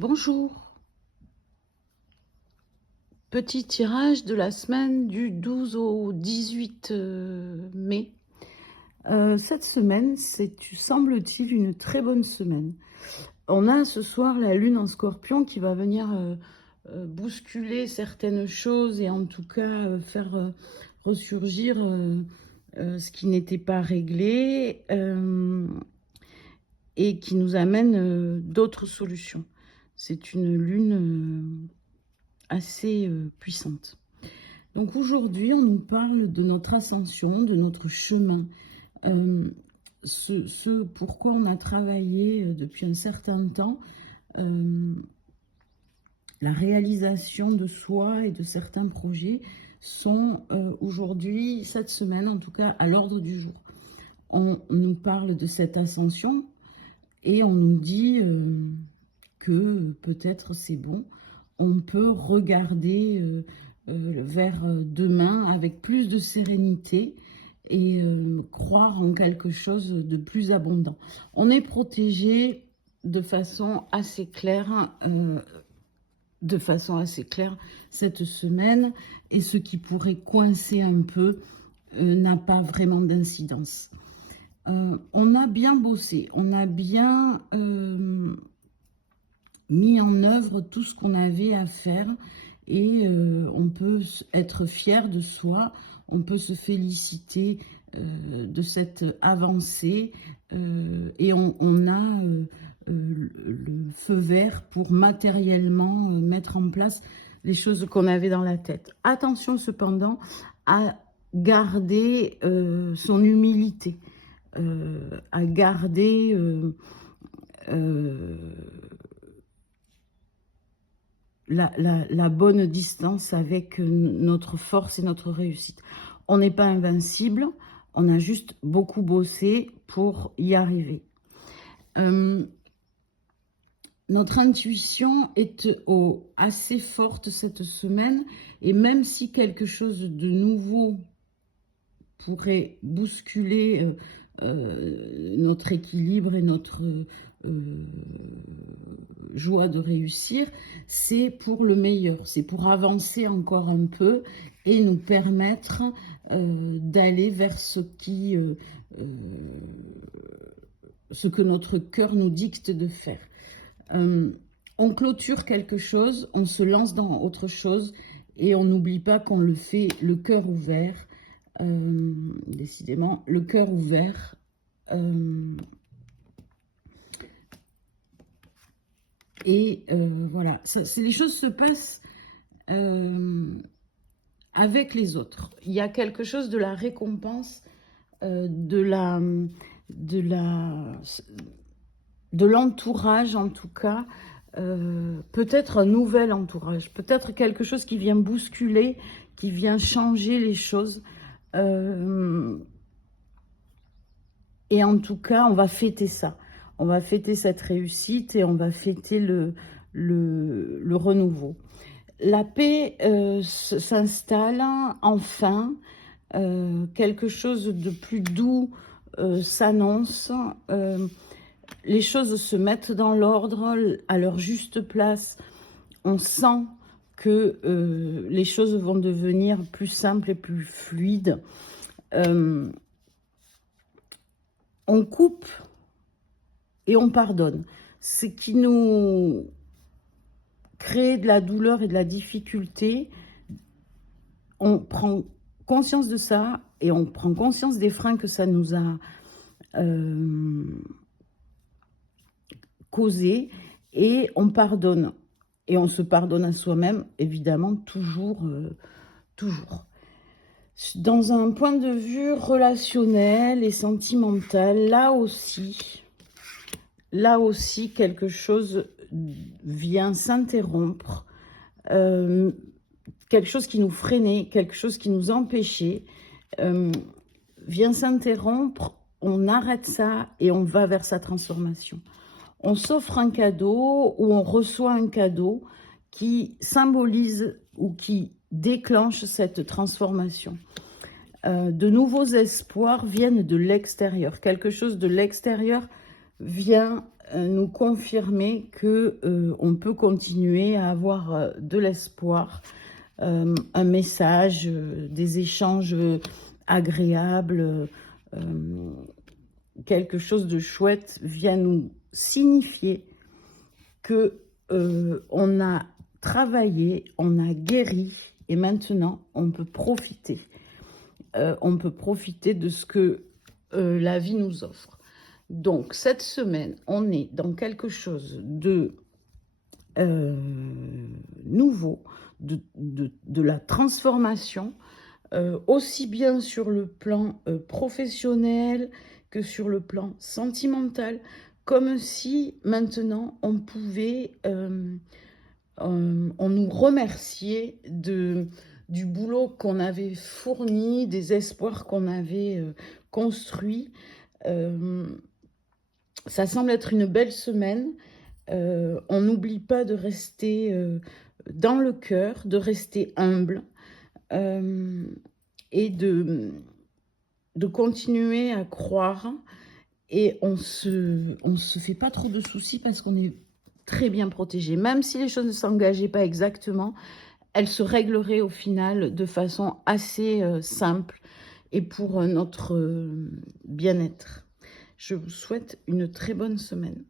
Bonjour, petit tirage de la semaine du 12 au 18 mai. Cette semaine, c'est, semble-t-il, une très bonne semaine. On a ce soir la lune en scorpion qui va venir bousculer certaines choses et en tout cas faire ressurgir ce qui n'était pas réglé et qui nous amène d'autres solutions. C'est une lune assez puissante. Donc aujourd'hui, on nous parle de notre ascension, de notre chemin, ce pourquoi on a travaillé depuis un certain temps, la réalisation de soi et de certains projets sont aujourd'hui, cette semaine en tout cas, à l'ordre du jour. On nous parle de cette ascension et on nous dit que peut-être c'est bon, on peut regarder vers demain avec plus de sérénité et croire en quelque chose de plus abondant. On est protégé de façon assez claire, cette semaine, et ce qui pourrait coincer un peu n'a pas vraiment d'incidence. On a bien bossé, on a bien mis en œuvre tout ce qu'on avait à faire et on peut être fier de soi, on peut se féliciter de cette avancée et on a le feu vert pour matériellement mettre en place les choses qu'on avait dans la tête. Attention cependant à garder son humilité, à garder la bonne distance avec notre force et notre réussite. On n'est pas invincible, on a juste beaucoup bossé pour y arriver. Notre intuition est assez forte cette semaine, et même si quelque chose de nouveau pourrait bousculer notre équilibre et notre joie de réussir, c'est pour le meilleur, c'est pour avancer encore un peu et nous permettre d'aller vers ce que notre cœur nous dicte de faire. On clôture quelque chose, on se lance dans autre chose et on n'oublie pas qu'on le fait le cœur ouvert, décidément, le cœur ouvert. Voilà, les choses se passent avec les autres. Il y a quelque chose de la récompense, de l'entourage en tout cas, peut-être un nouvel entourage, peut-être quelque chose qui vient bousculer, qui vient changer les choses. Et en tout cas, on va fêter ça. On va fêter cette réussite et on va fêter le renouveau. La paix s'installe enfin. Quelque chose de plus doux s'annonce. Les choses se mettent dans l'ordre, à leur juste place. On sent que les choses vont devenir plus simples et plus fluides. On coupe et on pardonne. Ce qui nous crée de la douleur et de la difficulté, on prend conscience de ça et on prend conscience des freins que ça nous a causés et on pardonne. Et on se pardonne à soi-même, évidemment, toujours. Dans un point de vue relationnel et sentimental, là aussi, quelque chose vient s'interrompre, quelque chose qui nous freinait, quelque chose qui nous empêchait, vient s'interrompre, on arrête ça et on va vers sa transformation. On s'offre un cadeau ou on reçoit un cadeau qui symbolise ou qui déclenche cette transformation. De nouveaux espoirs viennent de l'extérieur. Quelque chose de l'extérieur vient nous confirmer que on peut continuer à avoir de l'espoir, un message, des échanges agréables, quelque chose de chouette vient nous signifier que on a travaillé, on a guéri et maintenant on peut profiter. On peut profiter de ce que la vie nous offre. Donc cette semaine, on est dans quelque chose de nouveau, de la transformation, aussi bien sur le plan professionnel que sur le plan sentimental, comme si maintenant on pouvait, on nous remerciait du boulot qu'on avait fourni, des espoirs qu'on avait construits. Ça semble être une belle semaine. On n'oublie pas de rester dans le cœur, de rester humble et de continuer à croire. Et on se fait pas trop de soucis parce qu'on est très bien protégé. Même si les choses ne s'engageaient pas exactement, elles se régleraient au final de façon assez simple et pour notre bien-être. Je vous souhaite une très bonne semaine.